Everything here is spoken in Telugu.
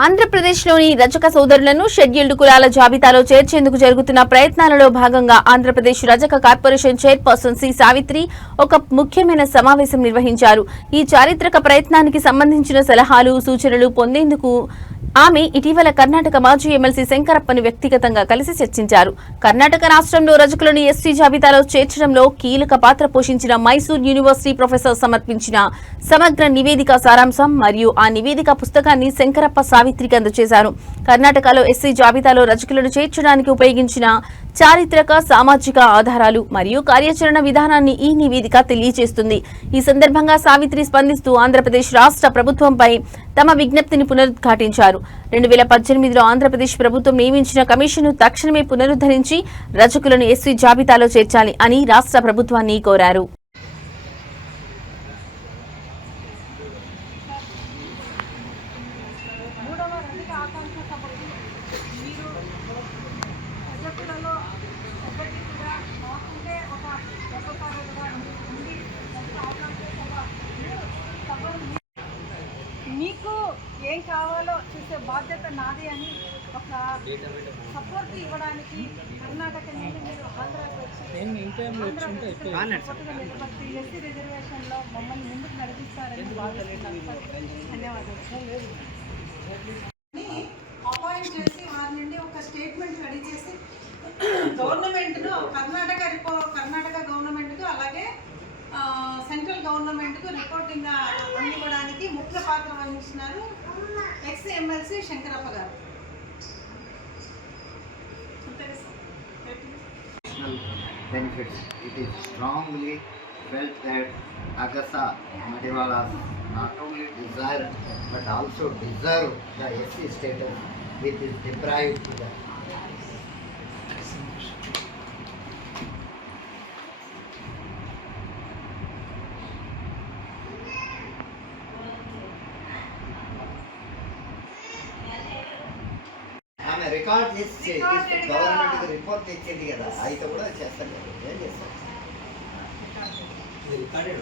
ఆంధ్రప్రదేశ్లోని రజక సోదరులను షెడ్యూల్డ్ కులాల జాబితాలో చేర్చేందుకు జరుగుతున్న ప్రయత్నాలలో భాగంగా ఆంధ్రప్రదేశ్ రజక కార్పొరేషన్ చైర్పర్సన్ సి సావిత్రి ఒక ముఖ్యమైన సమావేశం నిర్వహించారు. ఈ చారిత్రక ప్రయత్నానికి సంబంధించిన సలహాలు సూచనలు పొందేందుకు ఆమె ఇటీవల కర్ణాటక మాజీ ఎమ్మెల్సీ శంకరప్పని వ్యక్తిగతంగా కలిసి చర్చించారు. కర్ణాటక రాష్ట్రంలో రజకులను ఎస్సీ జాబితాలో చేర్చడంలో కీలక పాత్ర పోషించిన మైసూర్ యూనివర్సిటీ ప్రొఫెసర్ సమర్పించిన సమగ్ర నివేదిక సారాంశం మరియు ఆ నివేదిక పుస్తకాన్ని శంకరప్ప సావిత్రికి అందజేశారు. కర్ణాటకలో ఎస్సీ జాబితాలో రజకులను చేర్చడానికి ఉపయోగించిన చారిత్రక సామాజిక ఆధారాలు మరియు కార్యాచరణ విధానాన్ని ఈ నివేదిక తెలియజేస్తుంది. ఈ సందర్భంగా సావిత్రి స్పందిస్తూ ఆంధ్రప్రదేశ్ రాష్ట్ర ప్రభుత్వంపై తమ విజ్ఞప్తిని పునరుద్ఘాటించారు. రెండు వేల పద్దెనిమిదిలో ఆంధ్రప్రదేశ్ ప్రభుత్వం నియమించిన కమిషన్ను తక్షణమే పునరుద్ధరించి రచకులను ఎస్సీ జాబితాలో చేర్చాలి అని రాష్ట్ర ప్రభుత్వాన్ని కోరారు. మీరు ఏం కావాలో చూసే బాధ్యత నాది అని ఒక సపోర్ట్ ఇవ్వడానికి కర్ణాటక నుండి మీరు ఆంధ్రాకి వచ్చి నిలబడి ఎస్సీ రిజర్వేషన్లో మమ్మల్ని ముందుకు నడిపిస్తారని భావిస్తున్నాను. ధన్యవాదాలు. అపాయింట్ చేసి వారి నుండి ఒక స్టేట్మెంట్ రెడీ చేసి గవర్నమెంట్ను కర్ణాటక రిపో కర్ణాటక గవర్నమెంట్కు అలాగే సెంట్రల్ గవర్నమెంట్కు రిపోర్టింగ్ అందివ్వడానికి ముఖ్య పాత్ర వహించినారు ఎక్స్ ఎమ్మెల్సీ శంకరప్ప గారు benefits. It is strongly felt that Agasa Madiwalas not only desire but also deserve the SC status which is deprived to them. ఆమె రికార్డ్ చేసి Recorded గా- గవర్నమెంట్కి రిపోర్ట్ ఇచ్చింది కదా. అయితే కూడా చేస్తాను ఏం చేస్తాను రికార్డెడ్